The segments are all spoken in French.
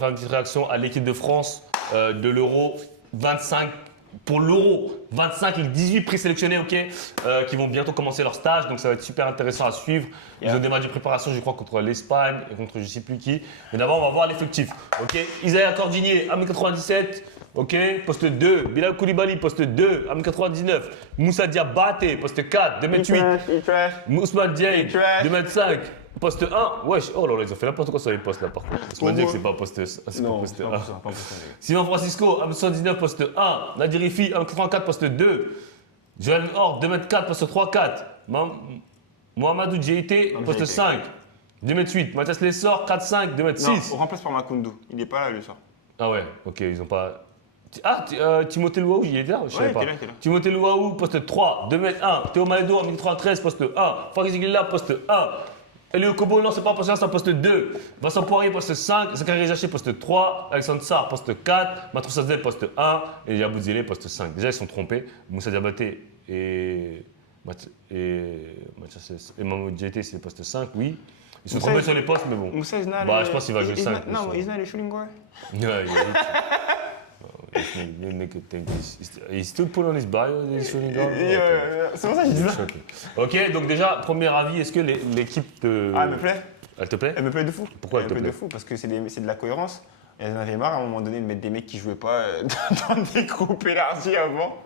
Faire une petite réaction à l'équipe de France de l'Euro 25. Pour l'Euro 25, les 18 présélectionnés, qui vont bientôt commencer leur stage. Donc ça va être super intéressant à suivre. Ils ont des matchs de préparation, je crois, contre l'Espagne et contre je ne sais plus qui. Mais d'abord, on va voir l'effectif. Isaiah Cordinier, 1m97. Poste 2. Bilal Koulibaly, poste 2, 1m99. Moussa Diabaté, poste 4, 2m8. Ousmane Dieng, 2m5. Poste 1, wesh, oh là là, ils ont fait n'importe quoi sur les postes là par contre. Ousmane Dieng, c'est pas poste 1. Simon Francisco, 1m79, poste 1. Nadir Ifi, 1m84, poste 2. Joël Hort, 2m4, poste 3-4. Mohamedou Djeité, poste 5. 2m8. Mathias Lessor, 4-5, 2m6. Non, on remplace par Makoundou. Il n'est pas là le soir. Ah ouais, ok, ils ont pas. Ah, Timothée Louaou, il est là, je savais pas. Il est là. Timothée Louaou, poste 3, 2m1. Théo Malédo, 1m93, poste 1. Farid Ziguila, poste 1. Elio Kobo, non, c'est pas poste 1, c'est un poste 2. Vincent Poirier, poste 5. Zachary Zaché, poste 3. Alexandre Sarr, poste 4. Matrous Azdel, poste 1. Et Yabou Zélé, poste 5. Déjà, ils sont trompés. Moussa Diabaté et Mamadou Djeité, c'est poste 5, oui. Ils sont trompés sur les postes, mais bon. Moussa Isna, je pense qu'il va jouer 5. Non, Isna, il est shooting guard. Yeah, he's still put on his bio, he's shooting guard. C'est pour ça que je dis ça. Ok, donc déjà, premier avis, est-ce que l'équipe te. Ah, elle me plaît. Elle te plaît? Elle me plaît de fou. Pourquoi elle te plaît de fou? Parce que c'est de la cohérence. Elle en avait marre à un moment donné de mettre des mecs qui jouaient pas dans des groupes élargis avant.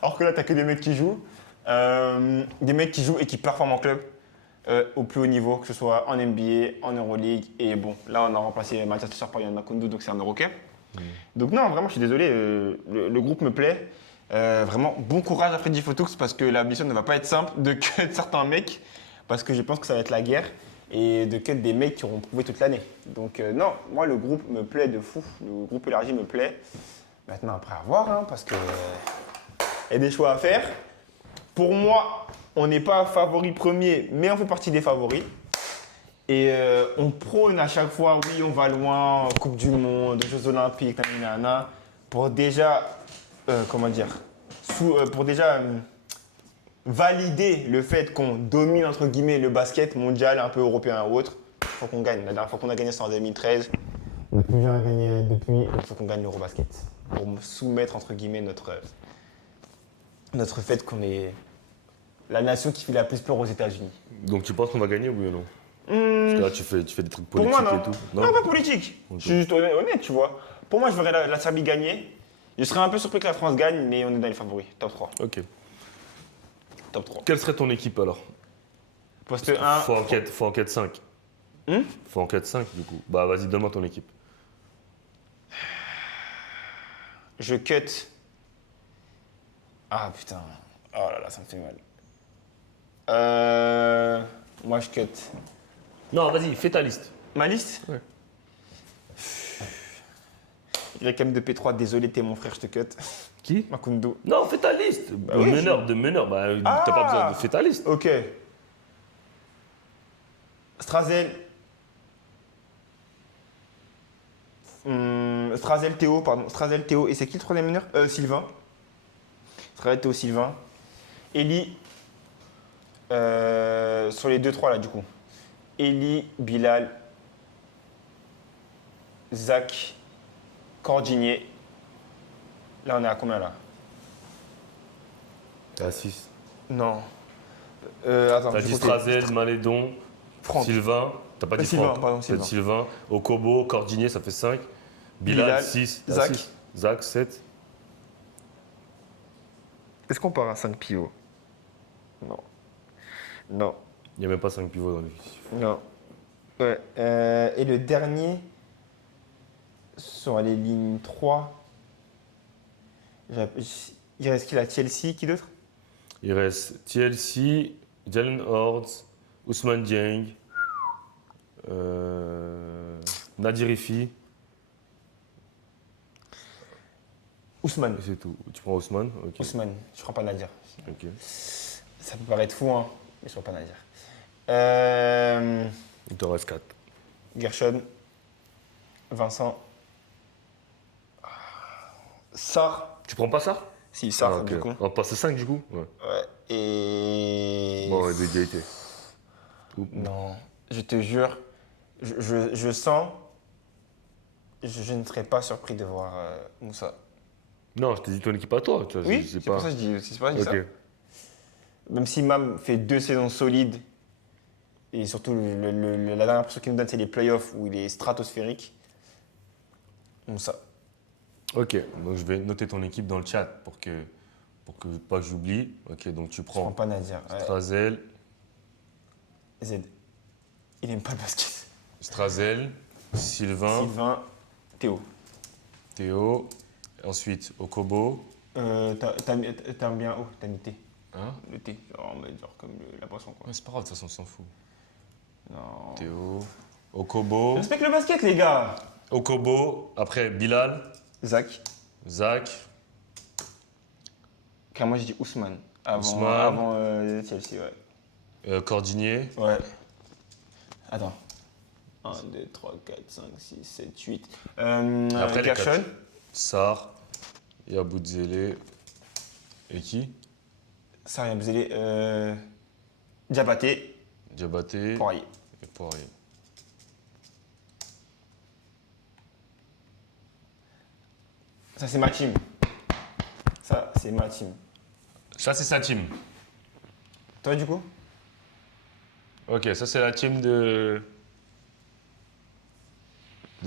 Alors que là, t'as que des mecs qui jouent. Des mecs qui jouent et qui performent en club au plus haut niveau, que ce soit en NBA, en Euroleague. Et bon, là, on a remplacé Mathias Lessor par Yann Makoundou, donc c'est un Eurocup. Donc non, vraiment, je suis désolé, le groupe me plaît. Vraiment, bon courage à Freddy Fotoux parce que la mission ne va pas être simple de cut certains mecs parce que je pense que ça va être la guerre et de cut des mecs qui auront prouvé toute l'année. Donc non, moi le groupe me plaît de fou, le groupe élargi me plaît. Maintenant après à voir, hein, parce que y a des choix à faire. Pour moi, on n'est pas favori premier, mais on fait partie des favoris. Et on prône à chaque fois, oui, on va loin, Coupe du Monde, Jeux Olympiques, pour déjà, pour déjà valider le fait qu'on domine, entre guillemets, le basket mondial, un peu européen ou autre. Il faut qu'on gagne. La dernière fois qu'on a gagné, c'était en 2013. On n'a plus jamais gagné depuis. Il faut qu'on gagne l'Eurobasket pour soumettre, entre guillemets, notre fait qu'on est la nation qui fait la plus peur aux États-Unis. Donc tu penses qu'on va gagner, oui ou non? Parce que là, tu fais des trucs politiques pour moi, non. et tout. Non, pas politique. Okay. Je suis juste honnête, tu vois. Pour moi, je verrais la Serbie gagner. Je serais un peu surpris que la France gagne, mais on est dans les favoris. Top 3. Ok. Top 3. Quelle serait ton équipe alors? Poste 1. Faut enquête 5. Faut enquête 5 du coup. Bah vas-y, donne-moi ton équipe. Je cut. Ah putain. Oh là là, ça me fait mal. Moi, je cut. Non, vas-y, fais ta liste. Ma liste? Ouais. YM de P3, désolé, t'es mon frère, je te cut. Qui? Makoundou. Non, fais ta liste. Bah de oui, meneur. Bah, t'as pas besoin de faire ta liste. Ok. Strazel. Strazel Théo. Et c'est qui le troisième meneur? Sylvain. Strazel Théo Sylvain. Eli. Sur les 2-3 là, du coup. Eli, Bilal, Zach, Cordinier. Là, on est à combien là? T'es à 6. Non. Attends. T'as dit Strazel, Malédon, Franck. Sylvain. T'as pas dit Sylvain, Franck. pardon, T'as dit Sylvain. Okobo, Cordinier, ça fait 5. Bilal 6. Zach. 6. Zach 7. Est-ce qu'on part à 5 pivots? Non. Il n'y a même pas 5 pivots dans l'effectif. Non. Ouais. Et le dernier, sur les lignes 3, il reste qui là? Chelsea, qui d'autre? Il reste TLC, Jalen Hords, Ousmane Dieng, Nadir Ifi. Ousmane. Et c'est tout. Tu prends Ousmane? Ok. Ousmane, je prends pas Nadir. Ok. Ça peut paraître fou, hein, mais je prends pas Nadir. Il te reste 4. Gershon, Vincent, Sarr. Tu prends pas ça? Si, Sarr, ok. du coup. On va passer 5 du coup? Ouais. Ouais. Et. Bon, ouais, d'égalité. Non, je te jure, je sens je ne serais pas surpris de voir Moussa. Non, je t'ai dit ton équipe à toi. Tu vois, Oui, je sais c'est pour ça que c'est pour ça que je dis Ok. ça. Même si Mam fait 2 saisons solides, et surtout la dernière impression qu'il nous donne, c'est les playoffs où il est stratosphérique. Moussa. Ok, donc je vais noter ton équipe dans le chat pour que pas que j'oublie. Ok, donc tu Je prends prends pas Nadir. Ouais. Strazel, Z. Il aime pas le basket. Strazel, Sylvain, Sylvain, Théo. Théo, ensuite Okobo. T'aimes bien oh, t'as mis T. Hein? Le thé, genre comme la boisson quoi. Ouais, c'est pas grave, de toute façon, on s'en fout. Non. Théo, Okobo, Respecte le basket les gars. Okobo, après Bilal, Zach. Zach, Car moi j'ai dit Ousmane. Ousmane. Avant Chelsea, ouais. Cordinier, Ouais. Attends. 1, 2, 3, 4, 5, 6, 7, 8. Après, les Gershon. quatre. Sar, Yaboudzele, et qui? Saria Bzélé. Diabaté. Diabaté Poirier. et Poirier. Ça c'est ma team. Ça c'est ma team. Ça, c'est sa team. Toi du coup? Ok, ça, c'est la team de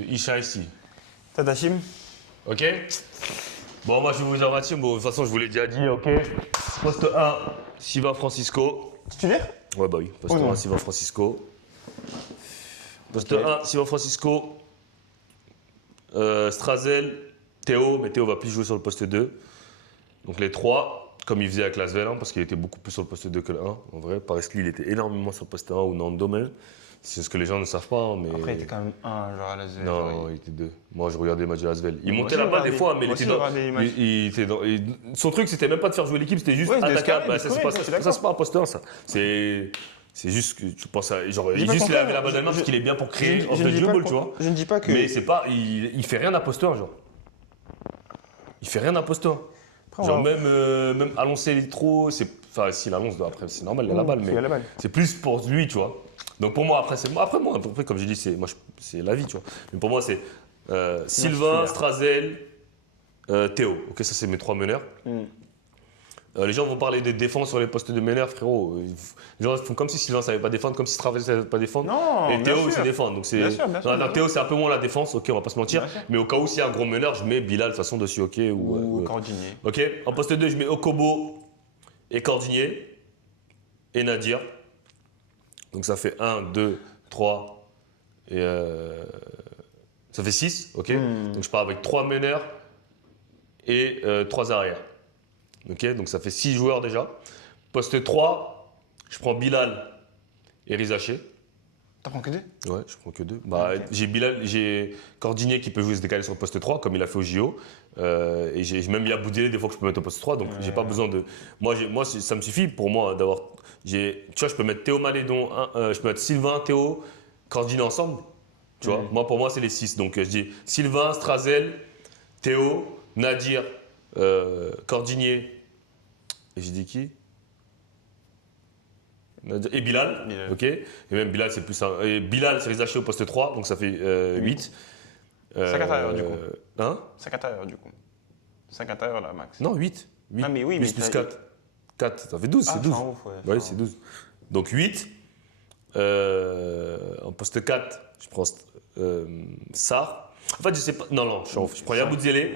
Isha ici. Toi ta team? Ok? Bon, moi, je vais vous dire ma team. Bon, de toute façon, je vous l'ai déjà dit, ok? Poste 1, Siva Francisco. Titulaire? Ouais, bah oui. Poste Oh non. 1, Siva Francisco. Poste Ok. 1, Siva Francisco. Strazel, Théo, mais Théo va plus jouer sur le poste 2. Donc les 3, comme il faisait avec Lasvel, hein, parce qu'il était beaucoup plus sur le poste 2 que le 1. En vrai, Pareski, il était énormément sur le poste 1 ou Nando même. C'est ce que les gens ne savent pas. Hein, mais... Après il était quand même un genre à la ZL. Non, il était 2. Moi, je regardais les matchs de Lasvel. Il Moi montait aussi, la je balle des regardais. fois, mais Moi aussi, je regardais les matchs. il était son truc, c'était même pas de faire jouer l'équipe, c'était juste Ouais, de attaquer. scorer, Bah, de ça, scorer, c'est pas, je suis ça, d'accord. c'est pas un poste 1, ça. C'est juste que tu penses à. Genre, J'ai pas juste il compris, avait la balle dans les mains je- parce qu'il est bien pour créer je off ne the dis pas dribble, que- tu vois. Je ne dis pas que. Mais c'est pas. Il fait rien à poste 1, genre. Il fait rien à poste 1. Après, on Genre, va- même annoncer les trop, c'est. Enfin, s'il annonce, après, c'est normal, il a la balle, Il mais a la balle. c'est plus pour lui, tu vois. Donc pour moi, après, après, comme j'ai dit, c'est la vie, tu vois. Mais pour moi, c'est Sylvain, titulaire. Strazel, Théo. Ok, ça, c'est mes 3 meneurs. Hmm. Les gens vont parler des défenses sur les postes de meneurs, frérot. Les gens font comme si Sylvain savait pas défendre, comme si Strazel savait pas défendre. Non, Et bien Théo, sûr. il sait défendre. Donc c'est. Bien sûr, bien sûr, Non, bien sûr. Théo, c'est un peu moins la défense, ok, on va pas se mentir. Bien sûr. Mais au cas où s'il y a un gros meneur, je mets Bilal de toute façon dessus, ok. Ou Cordinier. Ok, en poste 2, je mets Okobo et Cordinier et Nadir. Donc ça fait 1, 2, 3 et ça fait 6, ok. Donc je pars avec 3 meneurs et 3 arrières. Ok, donc ça fait 6 joueurs déjà. Poste 3, je prends Bilal et Rizaché. T'en prends que 2? Ouais, je prends que 2. Bah, Ok. j'ai Cordinier qui peut jouer se décaler sur le poste 3, comme il a fait au JO. Et j'ai même Yaboudiélé des fois que je peux mettre au poste 3, donc j'ai pas besoin de. Ça me suffit pour moi d'avoir. Tu vois, je peux mettre Théo Malédon, je peux mettre Sylvain, Théo, Cordinier ensemble. Tu vois, pour moi, c'est les 6. Donc je dis Sylvain, Strazel, Théo, Nadir, Cordinier. Et j'ai dit qui? Et Bilal, Bilal. ok. Et même Bilal, c'est plus un. Et Bilal, c'est Rizaché au poste 3, donc ça fait 8. 5 intérieurs, du coup. Hein? 5 intérieurs du coup. 5 intérieurs là, max. Non, 8. Ah, mais oui, mais plus t'as- 4. 4, ça fait 12, Ah, c'est 12. c'est un ouf, ouais. Ouais, c'est 12. Donc 8. En poste 4, je prends Sar. En fait, je sais pas. Non, je prends Yaboudzele.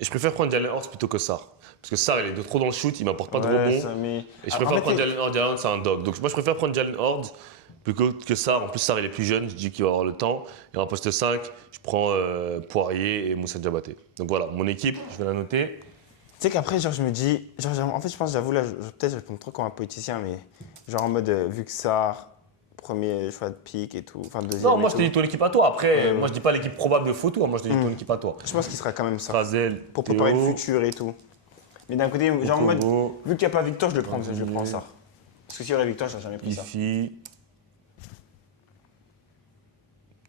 Et je préfère prendre Jalen Horst plutôt que Sar. Parce que Sar, il est de trop dans le shoot, il m'apporte pas de rebond. Et je préfère prendre Jalen Horst. Jalen Horst, c'est un dog. Donc moi, je préfère prendre Jalen Horst plutôt que Sar. En plus, Sar, il est plus jeune, je dis qu'il va avoir le temps. Et en poste 5, je prends Poirier et Moussa Diabaté. Donc voilà, mon équipe, je vais la noter. Tu sais qu'après, genre, je me dis. Genre, en fait, je pense, j'avoue, là, peut-être je réponds trop comme un politicien, mais genre en mode, vu que ça, premier choix de pick et tout, enfin deuxième. Non, moi, et je te tout, dis ton équipe à toi. Après, moi, je dis pas l'équipe probable de photo. Moi, je te dis ton équipe à toi. Je pense qu'il sera quand même ça. Strazel, Pour préparer Théo, le futur et tout. Mais d'un côté, genre en mode, Okobo, vu qu'il n'y a pas Victor, je le prends, Cordinier. ça. Parce que s'il y aurait Victor, j'aurais jamais pris ça.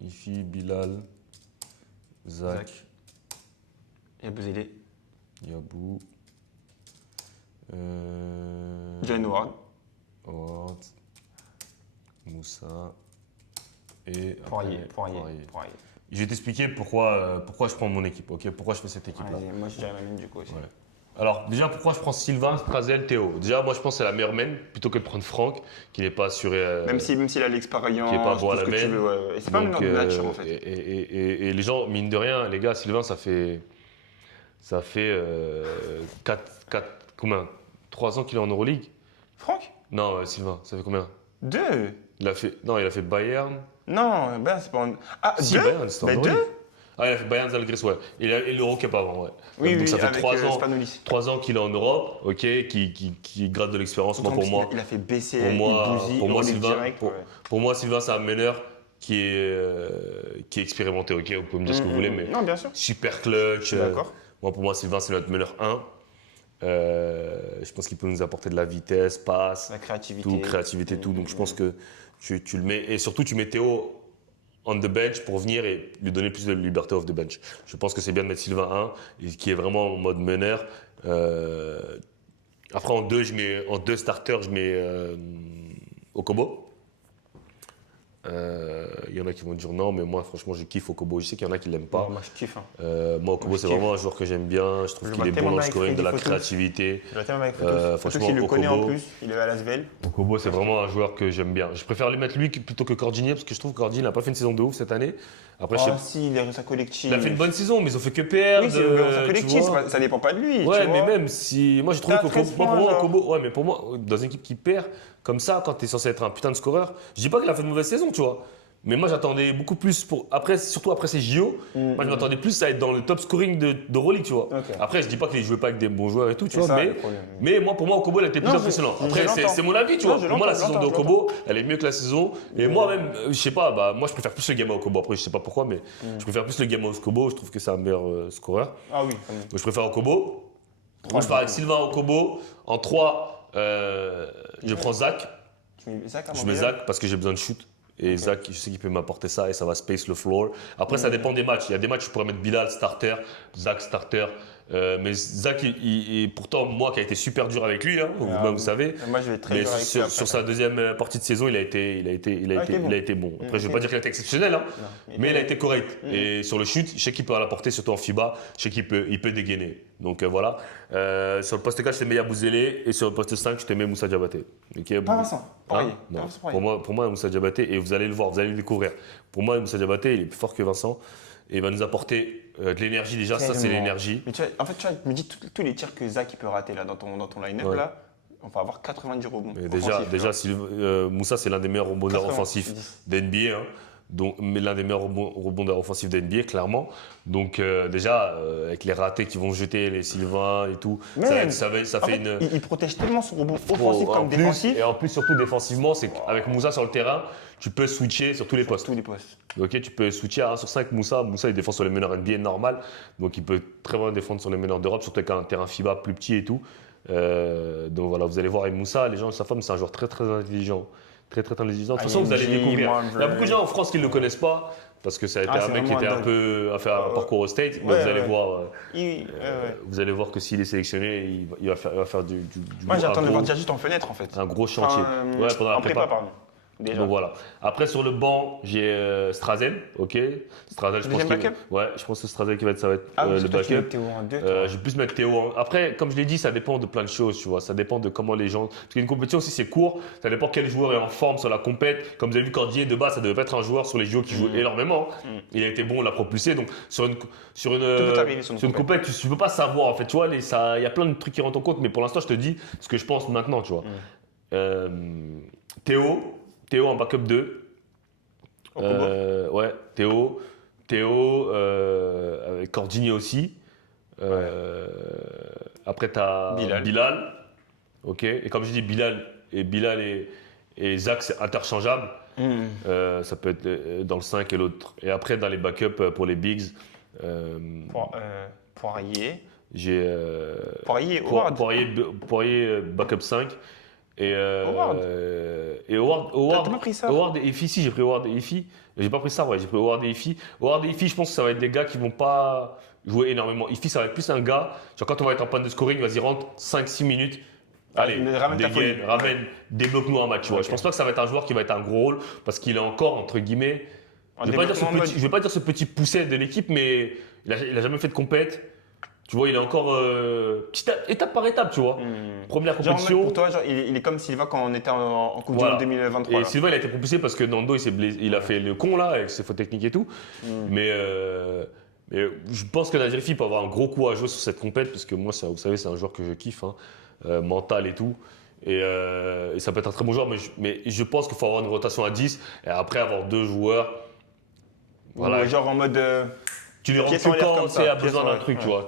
Ifi, Bilal, Zach, Zach. Il y a Buzélé. Yabou, Jalen Ward. Howard, Moussa et Poirier. après, Poirier. Je vais t'expliquer pourquoi je prends mon équipe, ok? Pourquoi je fais cette équipe-là. Vas-y, moi je dirais la mienne du coup aussi. Ouais. Alors, déjà, pourquoi je prends Sylvain, Strazel, Théo? Déjà, moi, je pense que c'est la meilleure main plutôt que de prendre Franck, qui n'est pas assuré. Même s'il a l'expérience, qui est pas bon à tout ce la que tu main. veux. Ouais. Et c'est pas une Donc, nature en fait. et les gens, mine de rien, les gars, Sylvain, ça fait 3 ans qu'il est en Euroleague. Franck Non, Sylvain, ça fait combien? 2 il a fait Bayern. Non, ben c'est pas en... Ah, Si, 2 Bayern, c'était en Ben Euroleague. 2 Ah, il a fait Bayern Zalgiris, ouais. Et l'Eurocup avant, ouais. Oui, Donc ça fait avec 3 ans, Spanoulis. 3 ans qu'il est en Europe, ok, qui gratte de l'expérience. Moi, pour moi, Il a fait BCL, pour moi, Ibuzi, pour moi, Euroleague Sylvain, direct, pour, ouais. pour moi, Sylvain, c'est un meneur qui est expérimenté, ok. Vous pouvez me dire ce que vous voulez, mais Non, bien sûr. super clutch. Je suis d'accord. Moi, pour moi, Sylvain, c'est notre meneur 1. Je pense qu'il peut nous apporter de la vitesse, passe, La créativité. tout, créativité, tout. Donc, je pense que tu le mets. Et surtout, tu mets Théo on the bench pour venir et lui donner plus de liberté off the bench. Je pense que c'est bien de mettre Sylvain 1, qui est vraiment en mode meneur. Après, en deux starters, je mets Okobo. Il y en a qui vont dire non, mais moi, franchement, je kiffe Okobo. Je sais qu'il y en a qui ne l'aiment pas. Moi, je kiffe. Hein. Moi, Okobo, Moi, je c'est kiffe. vraiment un joueur que j'aime bien. Je trouve Je qu'il vois est tellement bon dans le bien avec scoring, de la Freddy Photos. créativité. Je l'attends avec Photos. Franchement, qu'il le connaît en Okobo. plus. Il est à Lasvel. Okobo, c'est vraiment un joueur que j'aime bien. Je préfère lui mettre lui plutôt que Cordinier, parce que je trouve que Cordinier n'a pas fait une saison de ouf cette année. Après, Ah si, il est sa collective. il a fait une bonne saison, mais ils ont fait que perdre. Oui, c'est sa tu collective, vois. ça dépend pas de lui. Ouais, tu mais vois. même si. Moi, j'ai trouvé T'as qu'Okobo. 13 Moi, pour points, moi, genre. Okobo. Ouais, mais pour moi, dans une équipe qui perd, comme ça, quand t'es censé être un putain de scoreur, je dis pas qu'il a fait une mauvaise saison, tu vois. Mais moi, j'attendais beaucoup plus pour. Après, surtout après ces JO, moi, je m'attendais plus à être dans le top scoring d'Euroleague, tu vois. Ok. Après, je dis pas qu'il jouait pas avec des bons joueurs et tout, tu C'est vois. ça, Mais, le problème. mais moi, pour moi, Okobo, elle était plus Non, impressionnante. je Après, l'entends. c'est mon avis, tu Non, vois. je Pour moi, la l'entends, saison de j'entends. Okobo, elle est mieux que la saison. Et moi, même, je sais pas, moi, je préfère plus le game à Okobo. Après, je sais pas pourquoi, mais je préfère plus le game à Okobo. Je trouve que c'est un meilleur scoreur. Ah oui. Donc je préfère Okobo. Moi je pars avec Sylvain Okobo. En 3, je prends Zach. Tu mets Zach à Je mon mets meilleur. Zach parce que j'ai besoin de shoot. Et Zach, je sais qu'il peut m'apporter ça et ça va space le floor. Après, ça dépend des matchs. Il y a des matchs où je pourrais mettre Bilal starter, Zach starter. Mais Zach, pourtant, moi qui a été super dur avec lui, hein, vous savez. Moi, je vais très Mais dur avec lui après. sur sa deuxième partie de saison, il a été bon. Après, je ne veux pas dire qu'il a été exceptionnel, hein, mais il a été correct. Et sur le shoot, je sais qu'il peut l'apporter, surtout en FIBA, je sais qu'il peut dégainer. Donc voilà. Sur le poste 4, je te mets Yabouzélé et sur le poste 5, je te mets Moussa Diabaté. Okay, Pas Vincent. Pareil. Hein non. Pas Vincent, pareil. Pour moi, Moussa Diabaté, et vous allez le voir, vous allez le découvrir. Pour moi, Moussa Diabaté, il est plus fort que Vincent et il va nous apporter de l'énergie déjà. Ça, c'est Tellement. l'énergie. Mais tu vois, en fait, tu vois, je me dis tous les tirs que Zach il peut rater là dans ton line-up Ouais. là, on va avoir 90 rebonds. Mais offensifs, déjà tu vois. Moussa, c'est l'un des meilleurs rebondeurs 90. offensifs d'NBA. Hein. Mais l'un des meilleurs rebondeurs offensifs d'NBA, clairement. Donc déjà, avec les ratés qui vont jeter, les Sylvain et tout, Même. ça En fait fait, une... il protège tellement son rebond offensif en comme plus- défensif. Et en plus, surtout défensivement, c'est qu'avec Moussa sur le terrain, tu peux switcher sur tous les postes. Tous les postes. Ok, tu peux switcher à 1 sur 5 Moussa. Moussa, il défend sur les meneurs NBA normal. Donc, il peut très bien défendre sur les meneurs d'Europe, surtout avec un terrain FIBA plus petit et tout. Donc, voilà, vous allez voir avec Moussa, les gens, sa femme, c'est un joueur très, très intelligent. Très, très intelligent. De toute façon, vous allez IMG, découvrir. Moindre. Il y a beaucoup de gens en France qui ne le connaissent pas. Parce que ça a été Ah, un c'est mec qui vraiment était un un peu à faire un parcours au State. Mais Ouais, vous allez ouais. voir. Ouais. Vous allez voir que s'il est sélectionné, il va faire du Moi, j'attends de le un voir gros- déjà juste en fenêtre en fait. un gros chantier. Ouais, pendant la en prépa, prépa. pardon. Déjà. Donc voilà. Après sur le banc, j'ai Strazel, ok. Strazel, je pense Deuxième que backup ouais, je pense que Strazel ça va être Ah oui, le c'est toi qui mets backup. Théo en 2. Je vais plus mettre Théo. Après, comme je l'ai dit, ça dépend de plein de choses, tu vois. Ça dépend de comment les gens. Parce qu'une compétition aussi, c'est court. Ça dépend quel joueur est en forme sur la compète. Comme vous avez vu, Cordier de base, ça devait pas être un joueur sur les JO qui joue énormément. Il a été bon, on l'a propulsé. Donc sur une peut arriver sur une compète, tu peux pas savoir en fait. Tu vois, il y a plein de trucs qui rentrent en compte. Mais pour l'instant, je te dis ce que je pense maintenant, tu vois. Théo en backup 2. Ouais, Théo, avec Cordini aussi. Après, tu as Bilal. Ok. Et comme je dis, Bilal et Zach, c'est interchangeable. Ça peut être dans le 5 et l'autre. Et après, dans les backups pour les bigs, Poirier. j'ai Poirier, Howard. Poirier backup 5. Et Howard. Howard, T'as pas pris ça Howard et Ify, si j'ai pris Howard et Ify. J'ai pas pris ça, ouais, j'ai pris Howard et Ify. Howard et Ify, je pense que ça va être des gars qui vont pas jouer énormément. Ify, ça va être plus un gars, genre quand on va être en panne de scoring, vas-y, rentre 5-6 minutes. Allez, Mais ramène ta dégaine, folie. ramène, débloque-nous un match. Tu vois. Ok. Je pense pas que ça va être un joueur qui va être un gros rôle parce qu'il est encore, entre guillemets, En Je vais pas dire développement en je vais pas dire ce petit pousset de l'équipe, mais il a jamais fait de compète. Tu vois, il est encore étape par étape, tu vois. Première Genre, en mode, compétition. pour toi, genre, il est comme Silva quand on était en Coupe du Voilà. Monde 2023. Et là. Silva, il a été propulsé parce que Nando, il s'est blessé, il a fait le con là avec ses fautes techniques et tout. Mais je pense que Nazrifi peut avoir un gros coup à jouer sur cette compète parce que moi, ça, vous savez, c'est un joueur que je kiffe, hein, mental et tout. Et ça peut être un très bon joueur, mais je pense qu'il faut avoir une rotation à 10 et après avoir deux joueurs. Voilà. Ouais, genre en mode. Tu les rends pièce en l'air quand comme tu as ça, besoin pièce en d'un l'air, truc, tu ouais. vois.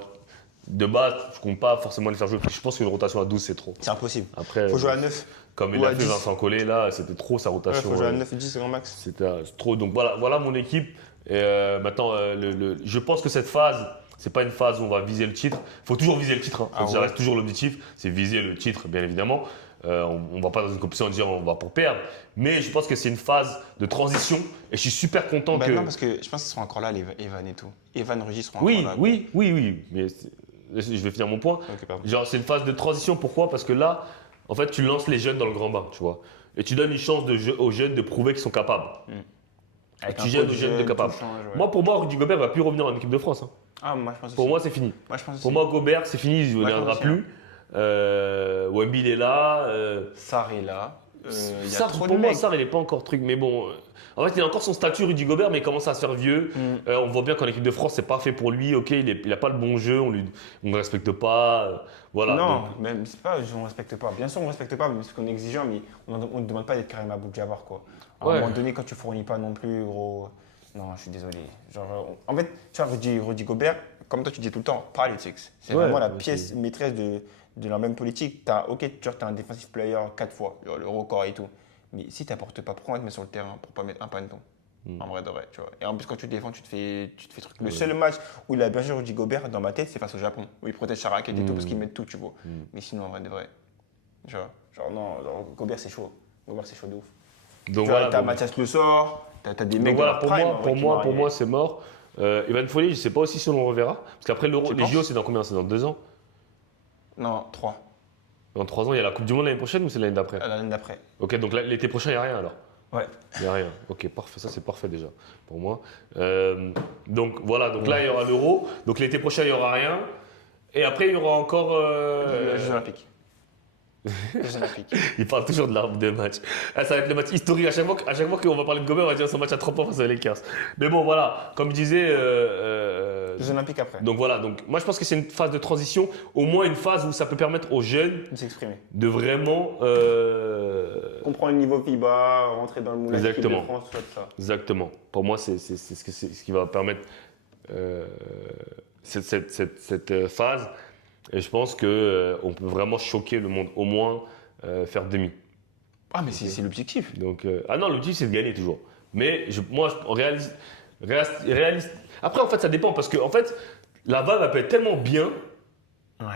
De base, je compte pas forcément les faire jouer. Je pense qu'une rotation à 12, c'est trop. C'est impossible. Après, Faut jouer à 9. comme il ou a à fait 10. Vincent Collet, là, c'était trop sa Ouais, rotation. faut jouer à 9 et 10 grand max. C'était trop. Donc voilà mon équipe. Et maintenant, je pense que cette phase, c'est pas une phase où on va viser le titre. Il faut toujours viser le titre. Hein. Ah Ça ouais. reste toujours l'objectif, c'est viser le titre, bien évidemment. On va pas dans une compétition en disant on va pour perdre. Mais je pense que c'est une phase de transition. Et je suis super content Bah que. non, parce que je pense qu'ils seront encore là, les Evan et tout. Evan, Régis seront Oui, encore là. oui. Mais je vais finir mon point. Ok, pardon. Genre, c'est une phase de transition. Pourquoi? Parce que là, en fait, tu lances les jeunes dans le grand bain, tu vois. Et tu donnes une chance aux jeunes de prouver qu'ils sont capables. Avec Tu un gênes coach aux jeunes de jeune, capables. tout change, ouais. Moi, pour moi, Rudy Gobert va plus revenir en équipe de France. Hein. Ah, moi, je pense Pour aussi. moi, c'est fini. Moi, je pense aussi. Pour moi, Gobert, c'est fini, il ne Moi, je reviendra pense aussi, plus. Wemby, il est là. Sarr est là. Il y a Sarr, trop de pour moi, mecs. Sarr, il n'est pas encore truc. Mais bon, en fait, il a encore son statut, Rudy Gobert, mais il commence à se faire vieux. On voit bien qu'en équipe de France, c'est pas fait pour lui. Ok, il n'a pas le bon jeu, on ne respecte pas. Voilà. Non, Donc, même c'est pas, on ne respecte pas. Bien sûr, on ne respecte pas, parce qu'on est exigeant, mais on ne demande pas d'être Karim Abdul-Jabbar, quoi. À un Ouais. moment donné, quand tu fournis pas non plus, gros. Non, je suis désolé. Genre, en fait, tu vois, Rudy Gobert, comme toi, tu dis tout le temps, politics. C'est Ouais, vraiment la ouais, pièce maîtresse de la même politique. Ok, tu as un defensive player 4 fois, le record et tout. Mais si tu n'apportes pas, pourquoi on va te mettre sur le terrain pour pas mettre un panton? En vrai de vrai, tu vois. Et en plus, quand tu défends, tu te fais truc. Le seul match où il a bien joué Rudy Gobert dans ma tête, c'est face au Japon, où il protège sa raquette et tout, parce qu'il met tout, tu vois. Mais sinon, en vrai de vrai, tu vois. Genre, non, genre, Gobert, c'est chaud. Gobert, c'est chaud de ouf. donc Tu vois, voilà. t'as donc- Mathias Le Sort, t'as des donc mecs voilà, de pour leur moi, prime, pour qui moi, vont pour moi, arriver. c'est mort. Evan Fournier, je sais pas aussi si on le reverra. Parce qu'après, Tu les penses JO, c'est dans combien? C'est dans 2 ans? Non, 3. Dans 3 ans, il y a la Coupe du Monde l'année prochaine ou c'est l'année d'après? L'année d'après. Ok, donc l'été prochain, il n'y a rien alors? Ouais. Il n'y a rien. Ok, parfait. Ça, c'est parfait déjà pour moi. Donc voilà, donc là, il y aura l'Euro. Donc l'été prochain, il n'y aura rien. Et après, il y aura encore. Les Jeux Olympiques. Les Jeux Olympiques. Il parle toujours de l'arbre de match. Ah, ça va être le match historique. À chaque fois qu'on va parler de Gobert, on va dire son match à 3 points face aux Lakers. Mais bon, voilà. Comme je disais. Les Jeux Olympiques après. Donc voilà. Donc moi, je pense que c'est une phase de transition. Au moins une phase où ça peut permettre aux jeunes De s'exprimer. de vraiment. Comprendre le niveau FIBA, rentrer dans le moule de l'équipe de Exactement. France, tout ça. Exactement. Pour moi, c'est ce qui va permettre cette phase. Et je pense qu'on peut vraiment choquer le monde, au moins faire demi. Ah, mais c'est l'objectif. Donc, non, l'objectif, c'est de gagner toujours. Mais moi, je réalise. Après, en fait, ça dépend parce que en fait, la vague elle peut être tellement bien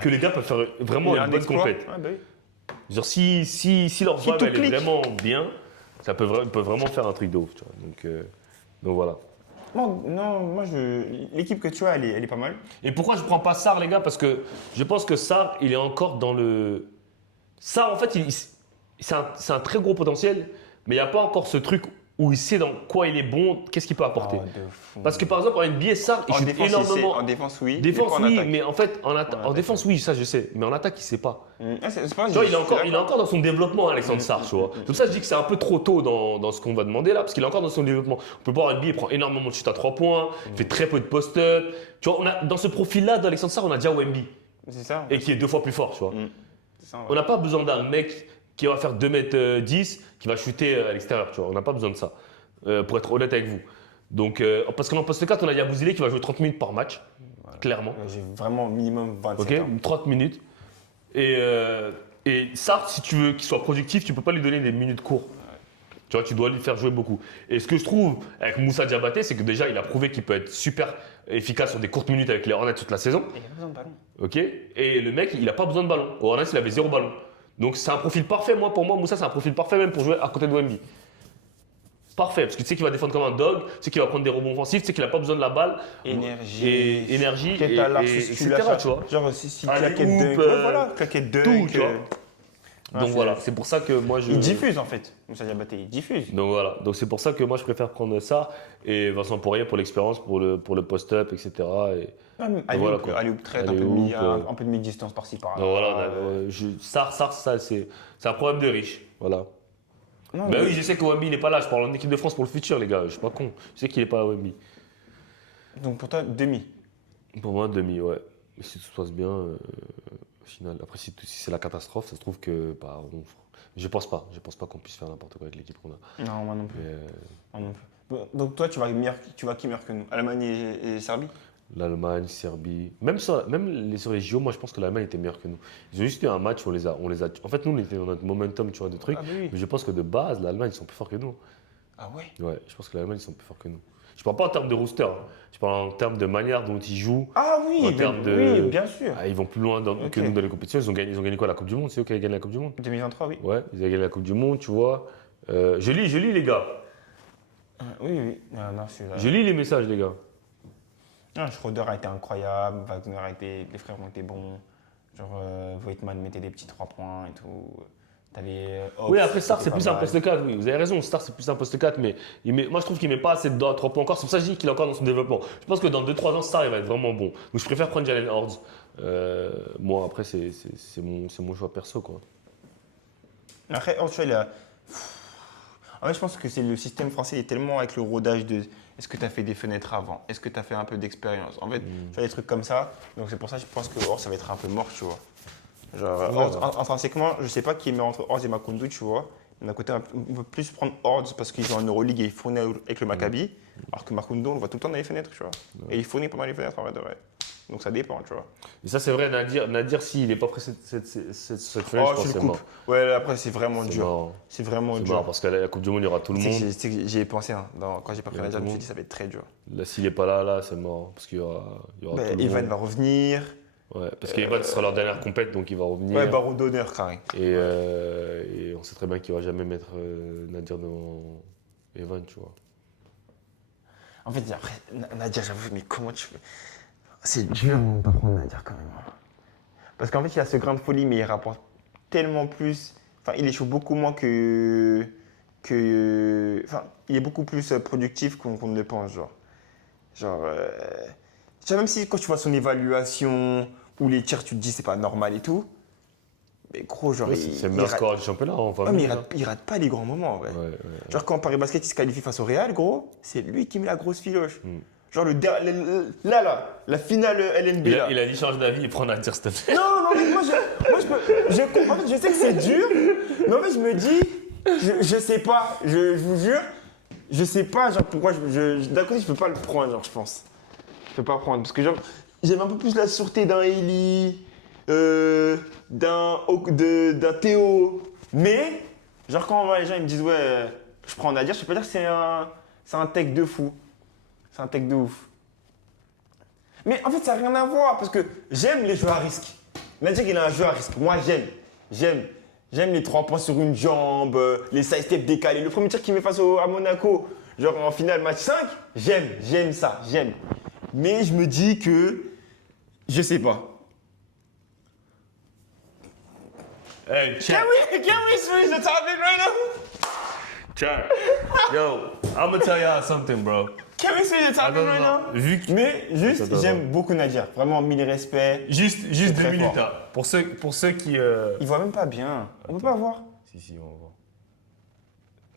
que les gars peuvent faire vraiment Il y a une un bonne exploit. compète. Ah, bah oui. Genre, si leur Si vague tout elle est clique. vraiment bien, ils peuvent vraiment faire un truc de ouf. Tu vois. Donc voilà. Non, moi, l'équipe que tu as, elle est pas mal. Et pourquoi je prends pas Sarr, les gars? Parce que je pense que Sarr, il est encore dans le. Sarr, en fait, c'est un très gros potentiel, mais il n'y a pas encore ce truc où il sait dans quoi il est bon, qu'est-ce qu'il peut apporter. Ah, de fou. Parce que par exemple, en NBA, Sarr, il en chute défense, énormément. en défense, oui. Défense, mais pas en oui, attaque. mais en fait, en attaque, défense, oui, ça je sais. Mais en attaque, il sait pas. Ah, c'est pas Tu vois, je suis il est encore dans son développement, Alexandre Sarr, tu vois. C'est pour ça que je dis que c'est un peu trop tôt dans ce qu'on va demander là, parce qu'il est encore dans son développement. On peut voir NBA, il prend énormément de chutes à 3 points, il fait très peu de post-up. Tu vois, dans ce profil-là d'Alexandre Sarr, on a déjà Wemby, C'est ça. et qui est 2 fois plus fort, tu vois. C'est ça, ouais. On n'a pas besoin d'un mec qui va faire 2m10, qui va shooter à l'extérieur, tu vois. On n'a pas besoin de ça, pour être honnête avec vous. Donc, parce qu'en poste 4, on a Yabouzélé qui va jouer 30 minutes par match, clairement. J'ai vraiment minimum 27 Ok, ans. 30 minutes. Et Sarr, si tu veux qu'il soit productif, tu peux pas lui donner des minutes courtes. Tu vois, tu dois lui faire jouer beaucoup. Et ce que je trouve avec Moussa Diabaté, c'est que déjà, il a prouvé qu'il peut être super efficace sur des courtes minutes avec les Hornets toute la saison. Et il a besoin de ballon. Ok. Et le mec, il n'a pas besoin de ballon. Au Hornets, il avait 0 ballon. Donc c'est un profil parfait, pour moi, Moussa, c'est un profil parfait même pour jouer à côté de Wemby. Parfait, parce que tu sais qu'il va défendre comme un dog, tu sais qu'il va prendre des rebonds offensifs, tu sais qu'il n'a pas besoin de la balle. Énergie, Claquette à l'arc, etc. si tu lâches, Tu vois. Genre si Alley claquette hoop, dunk. Ouais, voilà, claquette dunk. tout, tu vois. Donc voilà, c'est pour ça que moi je. Il diffuse en fait. Moussa Diabaté, il diffuse. Donc voilà, donc c'est pour ça que moi je préfère prendre ça et Vincent Poirier pour l'expérience, pour le post-up, etc. Et voilà, quoi. Allez, traite, Alley-oop, un peu de mi-distance par-ci par-là. donc voilà, Sarr, ça c'est un problème de riche. Voilà. Non, Ben mais- oui, je sais que Wemby il est pas là, je parle en équipe de France pour le futur, les gars, je suis pas con. Je sais qu'il est pas là, Wemby. Donc pour toi, demi. Pour moi, demi, ouais. Mais si tout se passe bien, au final. Après, si c'est la catastrophe, ça se trouve que. Bah, je pense pas qu'on puisse faire n'importe quoi avec l'équipe qu'on a. Non, moi non plus. Mais, Moi non plus. Bon, donc toi, tu vas qui meilleur que nous? Allemagne et Serbie? l'Allemagne, Serbie. Même sur les JO, moi je pense que l'Allemagne était meilleure que nous. Ils ont juste eu un match où on les a. En fait, nous, on était dans notre momentum, tu vois, de trucs. Ah bah oui. Mais je pense que de base, l'Allemagne, ils sont plus forts que nous. Ah ouais? Ouais, je pense que l'Allemagne, ils sont plus forts que nous. Je parle pas en termes de rooster, hein. Je parle en termes de manière dont ils jouent. Ah oui, En termes de- oui, bien sûr. Ah, ils vont plus loin que Ok. nous dans les compétitions. Ils ont gagné quoi, la Coupe du Monde? C'est eux qui avaient gagné la Coupe du Monde? 2023, oui. Ouais, ils avaient gagné la Coupe du Monde, tu vois. Je lis les gars. Oui, oui. Non, celui-là. Je lis les messages, les gars. Non, Schroeder a été incroyable, Wagner a été. Les frères ont été bons. Genre, Voigtman mettait des petits 3 points et tout. T'avais. Oui, après Sarr, c'est pas plus un mal. poste 4. Oui, vous avez raison. Sarr, c'est plus un poste 4. Mais moi, je trouve qu'il met pas assez de 3 points encore. C'est pour ça que je dis qu'il est encore dans son développement. Je pense que dans 2-3 ans, Sarr, il va être vraiment bon. Donc, je préfère prendre Jalen Hurts. Moi, après, c'est mon choix perso, quoi. Après, tu vois, il a. En fait, je pense que c'est le système français est tellement avec le rodage de est-ce que tu as fait des fenêtres avant? Est-ce que tu as fait un peu d'expérience? En fait, tu vois, des trucs comme ça. Donc, c'est pour ça que je pense que Hors, ça va être un peu mort, tu vois. Genre, intrinsèquement, je sais pas qui est meilleur entre Hors et Makoundou, tu vois. D'un côté, on peut plus prendre Hors parce qu'ils joue en Euroleague et il fournit avec le Maccabi. Alors que Makoundou, on le voit tout le temps dans les fenêtres, tu vois. Et il fournit pendant les fenêtres, en vrai de vrai. Donc, ça dépend, tu vois. Et ça, c'est vrai, Nadir s'il n'est pas prêt cette fenêtre, je pense Tu que le c'est coupes. mort. Ouais, après, c'est vraiment C'est dur. mort. C'est vraiment C'est dur. mort parce qu'à la Coupe du Monde, il y aura tout le Tu sais monde. que j'y ai pensé, hein. Quand j'ai pas pris Il y la aura jam, je tout me le suis dit ça va être très dur. Là, s'il n'est pas là, c'est mort. Parce qu'il y aura tout le Evan monde. va revenir. Ouais, parce qu'Evan, ce sera leur dernière compète, donc il va revenir. Ouais, barreau d'honneur, carré. Et on sait très bien qu'il ne va jamais mettre Nadir devant Evan, tu vois. En fait, après, Nadir, j'avoue, mais comment tu fais? C'est dur de pas prendre Nadir quand même. Parce qu'en fait, il a ce grain de folie, mais il rapporte tellement plus. Enfin, il échoue beaucoup moins enfin, il est beaucoup plus productif qu'on ne le pense, genre. Tu vois, même si quand tu vois son évaluation ou les tirs, tu te dis c'est pas normal et tout. Mais gros, genre. Ouais, c'est le meilleur score du championnat, enfin. Ouais, mais il rate pas les grands moments, ouais. Ouais. Genre quand Paris Basket il se qualifie face au Real, gros, c'est lui qui met la grosse filoche. Genre la finale LNB là. Il a dit change d'avis et prend Nadir, s'il te plaît. Non, mais moi je comprends. En fait, je sais que c'est dur, mais en fait je me dis, je sais pas, je vous jure, je sais pas genre pourquoi d'un côté je peux pas le prendre, genre je pense. Je peux pas prendre parce que genre j'aime un peu plus la sûreté d'un Eli, d'un Théo, mais genre quand on voit les gens ils me disent ouais je prends Nadir, je peux pas dire que c'est un tech de fou. C'est un tech de ouf. Mais en fait, ça n'a rien à voir parce que j'aime les jeux à risque. Nadir, il a un jeu à risque. Moi, j'aime. J'aime les 3 points sur une jambe, les side steps décalés. Le premier tir qu'il met face à Monaco, genre en finale match 5, j'aime ça, j'aime. Mais je me dis que je sais pas. Hey, check. Can we switch the topic right now? Check. Yo, I'm gonna tell y'all something, bro. Can we switch the topic right now? Vu que. Mais juste, Attends. j'aime beaucoup Nadir. Vraiment, mille respects. Juste très 2 minutes, fort. hein. Pour ceux qui. Il voit même pas bien. On peut pas voir. Si, on va voir.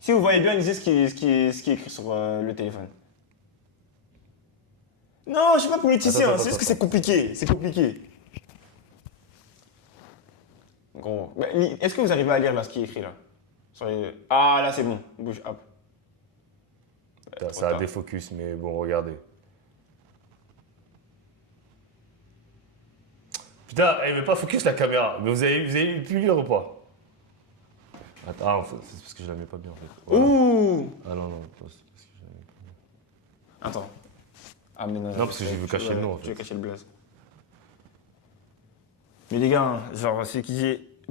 Si vous voyez bien, lisez ce qui est écrit sur le téléphone. Non, je suis pas politicien, Attends, c'est juste que c'est compliqué. C'est compliqué. Gros. Est-ce que vous arrivez à lire là ce qui est écrit là Ah, là c'est bon. Bouge, hop. Ça a des focus, mais bon, regardez. Putain, elle met pas focus la caméra. Mais vous avez pu lire ou pas? Attends, c'est parce que je la mets pas bien en fait. Voilà. Ouh. Ah non, c'est parce que je la mets pas bien. Attends. Ah mais non. Non, parce que je veux cacher le nom, en fait. Je veux cacher le blaze. Mais les gars, genre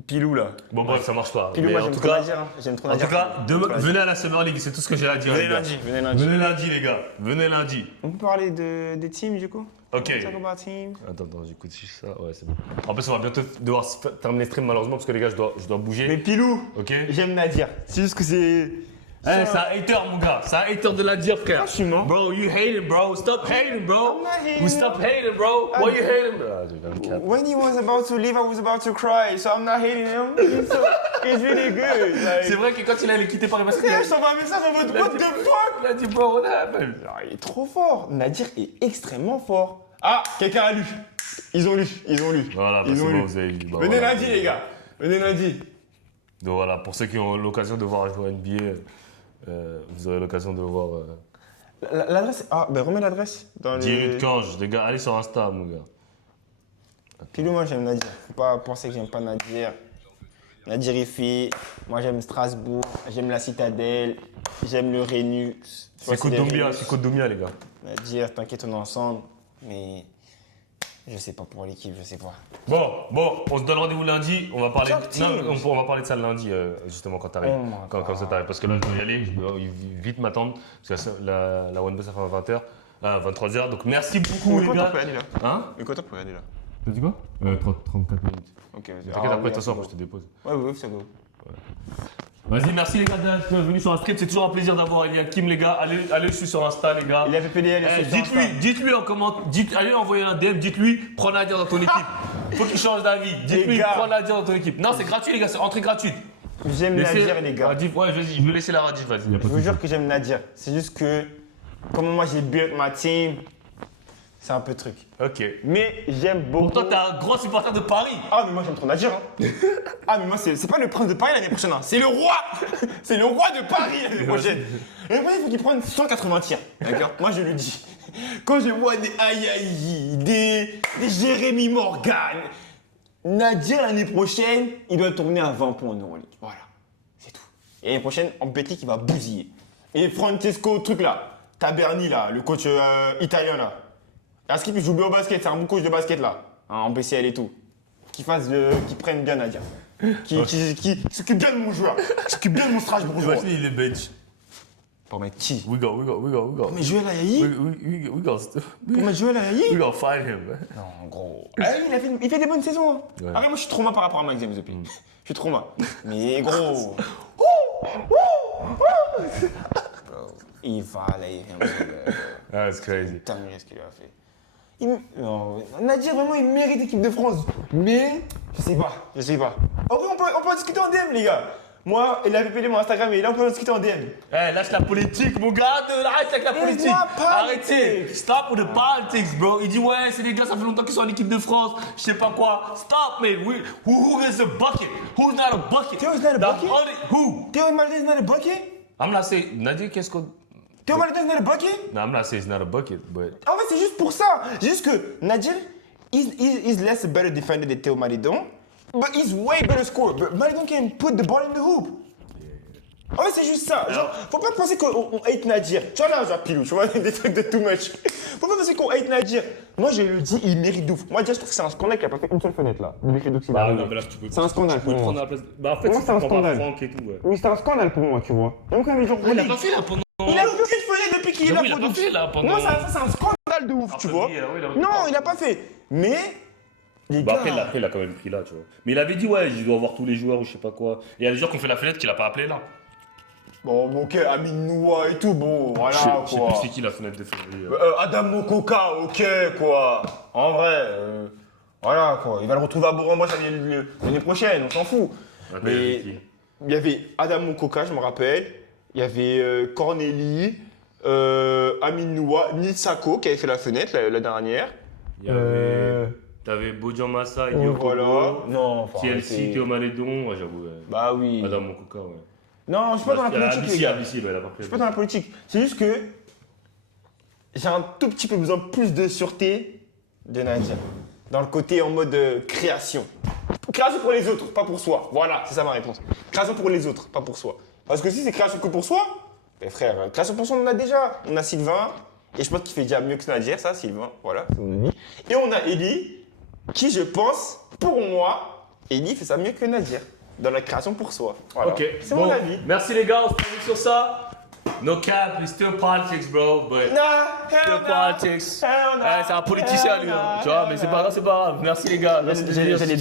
Pilou là. Bon, bref, ça marche pas. Pilou, Mais moi en j'aime tout trop cas, Nadir. Hein. J'aime trop en Nadir. tout cas, venez à la Summer League, c'est tout ce que j'ai à dire. Venez les gars. lundi, venez lundi. Venez lundi, les gars. Venez lundi. On peut parler des teams du coup? Ok. Talk about teams. Attends, j'écoute juste ça. Ouais, c'est bon. En plus, on va bientôt devoir terminer le stream, malheureusement, parce que les gars, je dois bouger. Mais Pilou, Ok. j'aime Nadir. C'est juste que c'est. Eh, c'est un hater, mon gars. C'est un hater de la dire, frère. Franchement. Bro, you hating, bro. Stop hating, bro. I'm not hating, You stop hating, bro. Why you hating? Ah, j'ai même cap. When he was about to leave, I was about to cry, so I'm not hating him. He's really good. Like, C'est vrai que quand il allait quitter Paris Basket, frère, je t'envoie un message en mode what the fuck? il a dit, bro, what happened? Ah, il est trop fort. Nadir est extrêmement fort. Ah, quelqu'un a lu. Ils ont lu. Voilà, bah, Ils c'est ont bon, lu. vous avez vu. Bah, Venez voilà. lundi, les gars. Venez lundi. Donc voilà, pour ceux qui ont l'occasion de voir jouer à NBA, vous aurez l'occasion de voir L'adresse. Ah, ben remets l'adresse. Dans 10 les... minutes Kange. Les gars, allez sur Insta, mon gars. Pilou, moi j'aime Nadir. Faut pas penser que j'aime pas Nadir. Nadir est fait. Moi j'aime Strasbourg. J'aime la Citadelle. J'aime le Renu. C'est Côte Dombia, c'est Côte Dombia, les gars. Nadir, t'inquiète, on est ensemble. Mais je sais pas pour l'équipe, je sais pas. Bon, on se donne rendez-vous lundi. On va parler. Talk teams. Non, on va parler de ça lundi, justement, quand t'arrives. Oh my Comme ça t'arrives. Parce que là, je dois y aller. Je dois vite m'attendre. Parce que la One Bus, ça fait à 20h. À 23h. Donc merci beaucoup, les Quoi gars. t'as aller là? Hein? Mais quoi t'as pour aller là? T'as dit quoi 34 minutes. Ok, vas-y. T'inquiète, après, de toute façon, moi, je te dépose. Ouais, ça go. Vas-y, merci les gars d'être venus sur un stream. C'est toujours un plaisir d'avoir Eliakim, les gars. Allez le suivre sur Insta, les gars. Il a PPDL, Dites-lui en commentaire, allez envoyer un DM, dites-lui, prends Nadir dans ton équipe. Faut qu'il change d'avis. Dites-lui, Les gars. prends Nadir dans ton équipe. Non, c'est gratuit, les gars, c'est entrée gratuite. J'aime Nadir, les gars. Radif, ouais, vas-y, je veux laisser la Radif, vas-y. Je vous jure que j'aime Nadir. C'est juste que, comme moi j'ai build ma team, c'est un peu truc. Ok. Mais j'aime beaucoup. Pour toi, t'es un grand supporter de Paris. Ah, mais moi j'aime trop Nadir. Hein. Ah, mais moi c'est pas le prince de Paris l'année prochaine. Hein. C'est le roi. C'est le roi de Paris l'année prochaine. Et moi, il faut qu'il prenne 180 tirs. D'accord. Moi je le dis. Quand je vois des Ayayi, des Jérémy Morgan, Nadir l'année prochaine, il doit tourner à 20 points en Euroleague. Voilà. C'est tout. Et l'année prochaine, en Betclic, il va bousiller. Et Francesco, truc là, Taberni là, le coach italien là. Est-ce qu'il joue bien au basket? C'est un bon coach de basket là, hein, en BCL et tout. Qui prenne bien Nadia. Qui s'occupe bien de mon joueur. Qui s'occupe bien de mon Strasbourgeois. Imagine, il est bench. Pour mettre qui? We go. Pour mettre Joël Ayayi? We go. Pour mettre Joël Ayayi? We go fight him. Non, gros. Ah, il fait des bonnes saisons. Hein. Ouais. Arrête, moi je suis trop mal par rapport à Max James depuis. Je suis trop mal. Mais gros. Il va là, il vient. That's crazy. Putain, mais qu'est-ce qu'il a fait? Non, Nadir, vraiment, il mérite l'équipe de France. Mais, je sais pas. Après, on peut en discuter en DM, les gars. Moi, il a PPD mon Instagram, et là, on peut en discuter en DM. Eh, lâche la politique, mon gars, arrête avec la politique. Laisse-moi parler. Arrêtez. Stop with the politics, bro. Il dit, ouais, c'est des gars, ça fait longtemps qu'ils sont en équipe de France. Je sais pas quoi. Stop, man. Who is a bucket? Who's not a bucket? Théo is not a That's bucket? only- Who? Théo Hernandez is not a bucket? I'm not saying, Nadir, qu'est-ce qu'on. Théo Hernandez is not a bucket? No, I'm not saying it's not a bucket, but. En fait, c'est juste pour ça. C'est juste que Nadir is less better defender than Théo Maledon, but he's way better scorer. But Maledon can put the ball in the hoop. En fait, c'est juste ça. Genre, faut pas penser qu'on hate Nadir. Tu vois là, genre Pilou, tu vois, des trucs de too much. Faut pas penser qu'on hate Nadir. Moi, je le dis, il mérite d'ouf. Moi, déjà, je trouve que c'est un scandale qu'il a pas fait une seule fenêtre là. Le mérite d'ouf, il a arrivé. là, tu peux. C'est un scandale Tu peux pour te moi. prendre à la place. Bah, en fait, Moi, c'est un tu prends pas scandale. Franck et tout, ouais. Oui, c'est un scandale pour moi, tu vois. Donc, quand les gens Il a pas fait là pendant. Il a aucune fenêtre depuis qu'il est là. Il a pas fait là pendant. Non, ça, c'est un scandale de ouf, tu vois. Non, il a pas fait. Mais, les Bah gars. après, il a quand même pris là, tu vois. Mais il avait dit, ouais, il doit avoir tous les joueurs ou je sais pas quoi. Et il y a des joueurs qui ont fait la fenêtre qu'il a pas appelé là. Bon, ok, Amin Noua et tout, bon, voilà, Je sais quoi. plus c'est qui la fenêtre de février. Adam Mokoka, ok, quoi. En vrai, voilà, quoi. Il va le retrouver à Bourg-en-Bresse l'année prochaine, on s'en fout. Attends, Mais il y avait qui il y avait Adam Mokoka, je me rappelle. Il y avait Cornélie, Amin Noua, Nitsako qui avait fait la fenêtre la dernière. Il y avait. T'avais Bodjan Massa, Yoko, Voilà. Non, faut TLC, arrêter. Théo Malédon, ouais, j'avoue. Ouais. Bah oui. Adam Mokoka, ouais. Non, je suis pas dans la politique, les gars. ABC, bah, il a pas pris. Je suis pas dans la politique. C'est juste que j'ai un tout petit peu besoin de plus de sûreté de Nadia. Dans le côté en mode création. Création pour les autres, pas pour soi. Voilà, c'est ça ma réponse. Création pour les autres, pas pour soi. Parce que si c'est création que pour soi, ben frère, création pour soi, on en a déjà. On a Sylvain, et je pense qu'il fait déjà mieux que Nadia, ça, Sylvain. Voilà, c'est mon ami. Et on a Eli, qui, je pense, pour moi, Eddie fait ça mieux que Nadir dans la création pour soi. Voilà. Ok, C'est bon, mon avis. merci les gars, on se termine sur ça. No cap, it's still politics, bro, but still politics. Hell no. C'est un politicien lui, hein, tu vois, mais c'est pas grave, c'est pas grave. Merci les gars. Merci de venir. J'allais